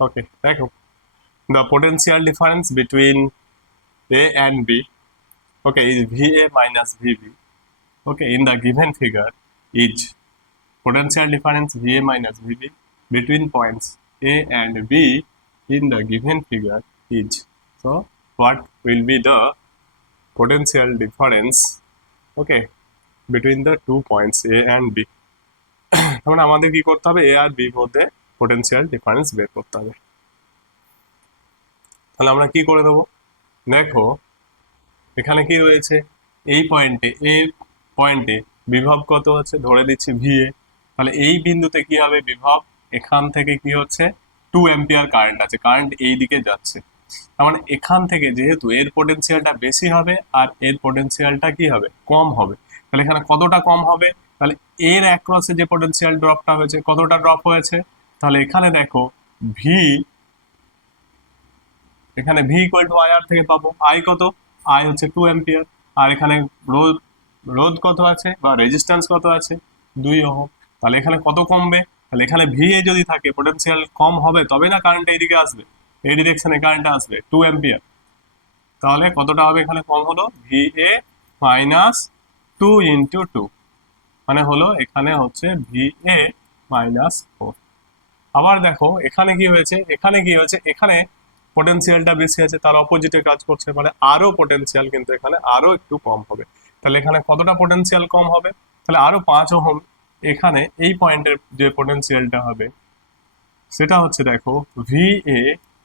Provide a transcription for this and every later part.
Okay, দেখো the potential difference between A and B, okay, is VA minus VB. Okay, in the given figure is potential difference VA minus VB between points A and B in the given figure is. So what will be the potential difference, okay, between the 2 points A and B? তখন আমাদের কি করতে হবে, A R B মধ্যে potential difference বের করতে হবে। তাহলে আমরা কি করে দেবো, দেখো এখানে কি রয়েছে, এই পয়েন্টে পয়েন্টে বিভব কত হচ্ছে, ধরে দিচ্ছি VA। তাহলে এই বিন্দুতে কি হবে, বিভব এখান থেকে কি হচ্ছে 2 অ্যাম্পিয়ার কারেন্ট আছে, কারেন্ট এই দিকে যাচ্ছে। তার মানে এখান থেকে যেহেতু এর পোটেনশিয়ালটা বেশি হবে আর এর পোটেনশিয়ালটা কি হবে, কম হবে। তাহলে এখানে কতটা কম হবে, তাহলে এর অ্যাক্রসে যে পোটেনশিয়াল ড্রপটা হয়েছে, কতটা ড্রপ হয়েছে, তাহলে এখানে দেখো ভি, এখানে ভি ইকুয়াল টু আই আর থেকে পাবো আই কত, আই হচ্ছে 2 অ্যাম্পিয়ার, আর এখানে রোধ রোধ কত আছে বা রেজিস্ট্যান্স কত আছে, 2 ওহম। তাহলে এখানে কত কমবে, তাহলে এখানে ভি এ যদি থাকে, পোটেনশিয়াল কম হবে তবে না কারেন্ট এইদিকে আসবে, এই ডিরেকশনে কারেন্টটা আসবে 2 অ্যাম্পিয়ার। তাহলে কতটা হবে এখানে কম হলো, ভি এ মাইনাস 2 ইন্টু 2, মানে হলো এখানে হচ্ছে ভি এ মাইনাস 4। আবার দেখো এখানে কি হয়েছে, এখানে পোটেনশিয়ালটা বেশি আছে, তার অপোজিটে কাজ করছে, মানে আরো পোটেনশিয়াল কিন্তু এখানে আরো একটু কম হবে। তাহলে এখানে কতটা পোটেনশিয়াল কম হবে, তাহলে আরো 5 ওহম। এখানে এই পয়েন্টের যে পোটেনশিয়ালটা হবে সেটা হচ্ছে দেখো ভি এ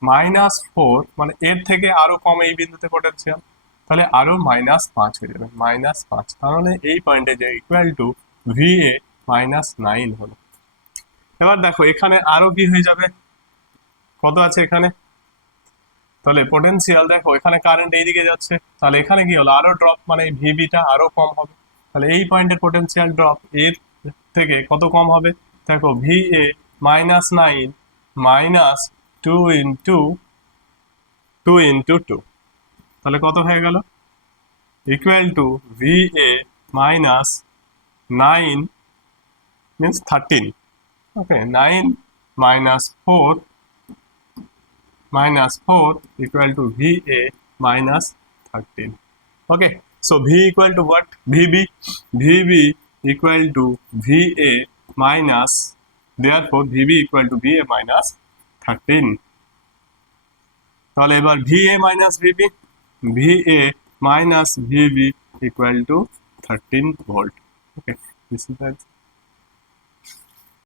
মাইনাস 4, মানে এর থেকে আরো কম এই বিন্দুতে পোটেনশিয়াল, তাহলে আরো -5 হয়ে যাবে, -5। তাহলে এই পয়েন্টে যে ইকুয়াল টু ভি এ -9 হলো। এবার দেখো এখানে আরো কি হয়ে যাবে, কত আছে এখানে, তাহলে পোটেনশিয়াল দেখো এখানে কারেন্ট এইদিকে যাচ্ছে, তাহলে এখানে কি হলো আরো ড্রপ, মানে ভিবিটা আরো কম হবে। তাহলে এই পয়েন্টের পোটেনশিয়াল ড্রপ এর থেকে কত কম হবে, দেখো ভি এ -9 মাইনাস 2 ইন্টু 2, তাহলে কত হয়ে গেল, equal to V A -9 means 13। Okay, 9 -4 equal to VA minus 13. Okay, so V equal to what? VB equal to VA minus, therefore VB equal to VA minus 13. তাহলে এবার VA minus VA minus VB equal to 13 volt. Okay, this is that.